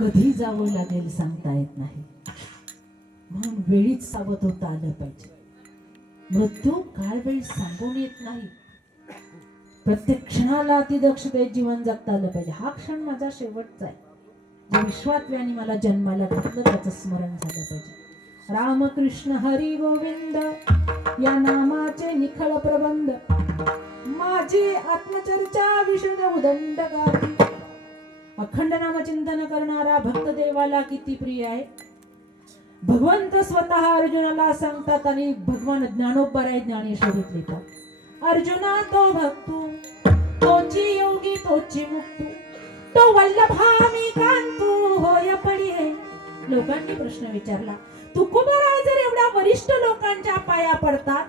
कधी जावं लागेल सांगता येत नाही. म्हणून वेळीच सावध होता आलं पाहिजे. मृत्यू काळ वेळ सांगून येत नाही. प्रत्येक क्षणाला अतिदक्षतेत जीवन जगता आलं पाहिजे. हा क्षण माझा शेवटचा आहे. जे विश्वात्व्याने मला जन्माला घातलं त्याचं स्मरण झालं पाहिजे. रामकृष्ण हरी गोविंद या नामाचे निखळ प्रबंध. माझी आत्मचर्चा विशुद्ध उदंड गाती अखंड नामचिंतन करणारा भक्त देवाला किती प्रिय आहे. भगवंत स्वतः अर्जुनाला सांगतात आणि भगवान ज्ञानोबराय ज्ञानेश्वरीत लिहितात अर्जुना तो भक्तू तोची योगी तोची मुक्तू. तो वल्लभा मी कांतू होय पडी आहे. लोकांनी प्रश्न विचारला तुकोबाराय जर एवढ्या वरिष्ठ लोकांच्या पाया पडतात?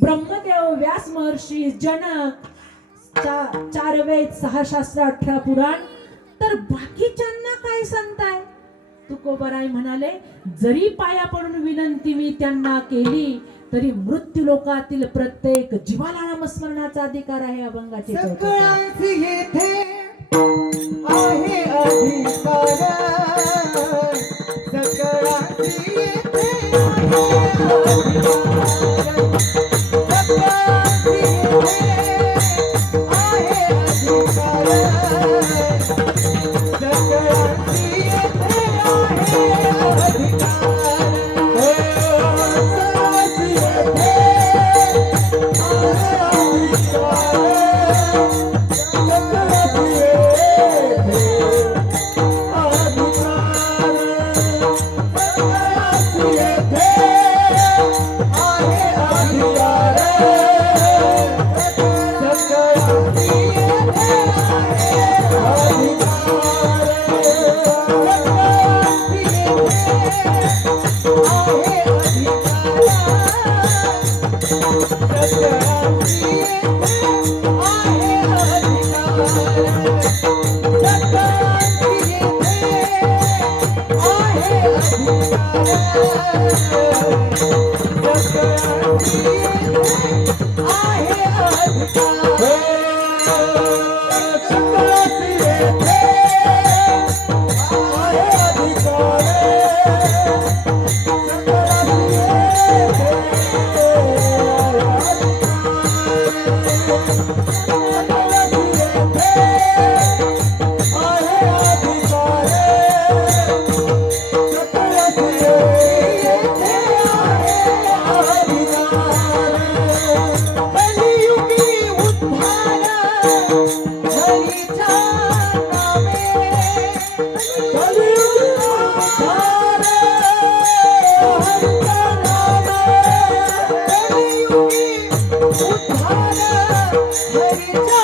ब्रह्मदेव व्यास महर्षी जनक चा- चार वेद सहा शास्त्र अठरा पुराण तर बाकीच्यांना काय सांगताय? तुकोबराय म्हणाले जरी पाया पडून विनंती मी त्यांना केली तरी मृत्यू लोकातील प्रत्येक जीवाला नामस्मरणाचा अधिकार आहे अभंगाचे Oh.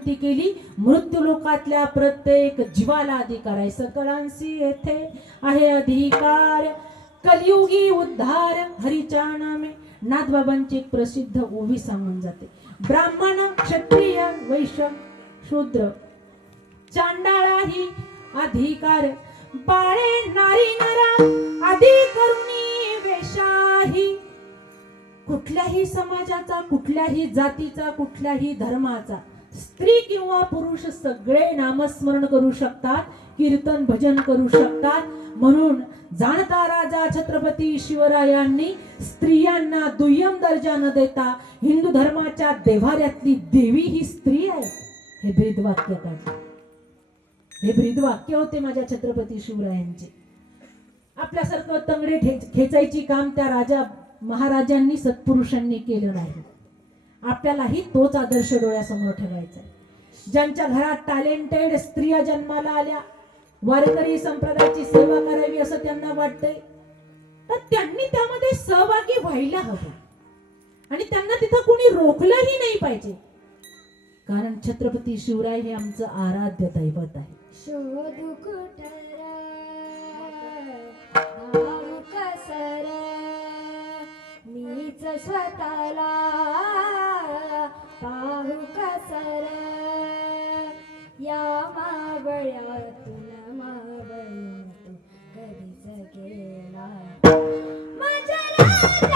विनंती केली मृत्यू लोकातल्या प्रत्येक जीवाला अधिकार आहे. सकळांशी येथे आहे अधिकार. कलियुगी उद्धार हरीच्या नामे नाथबाबांची एक प्रसिद्ध ओवी सांगून जाते. ब्राह्मण क्षत्रिय वैश्य शूद्र चांडाळाही अधिकार. बाळे नारी नरा आदी करुणी वेशाही कुठल्याही समाजाचा कुठल्याही जातीचा कुठल्याही धर्माचा स्त्री किंवा पुरुष सगळे नामस्मरण करू शकतात कीर्तन भजन करू शकतात. म्हणून जाणता राजा छत्रपती शिवरायांनी स्त्रियांना दुय्यम दर्जा न देता हिंदू धर्माच्या देव्हाऱ्यातली देवी ही स्त्री आहे. हे ब्रीदवाक्य काढले हे ब्रीदवाक्य होते माझ्या छत्रपती शिवरायांचे. आपल्यासारखं तंगडे खेचायची काम त्या राजा महाराजांनी सत्पुरुषांनी केलं नाही. आपल्यालाही तोच आदर्श डोळ्यासमोर ठेवायचा आहे. ज्यांच्या घरात टॅलेंटेड स्त्रिया जन्माला आल्या वारकरी संप्रदायाची सेवा करावी असं त्यांना वाटतंय तर त्यांनी त्यामध्ये सहभागी व्हायला हवं. आणि त्यांना तिथं कोणी रोखलंही नाही पाहिजे. कारण छत्रपती शिवराय हे आमचं आराध्य दैवत आहे. स्वतःला पाहू कसर या मावळ्यातून मावळ्यातून कधीच गेला. माझ्या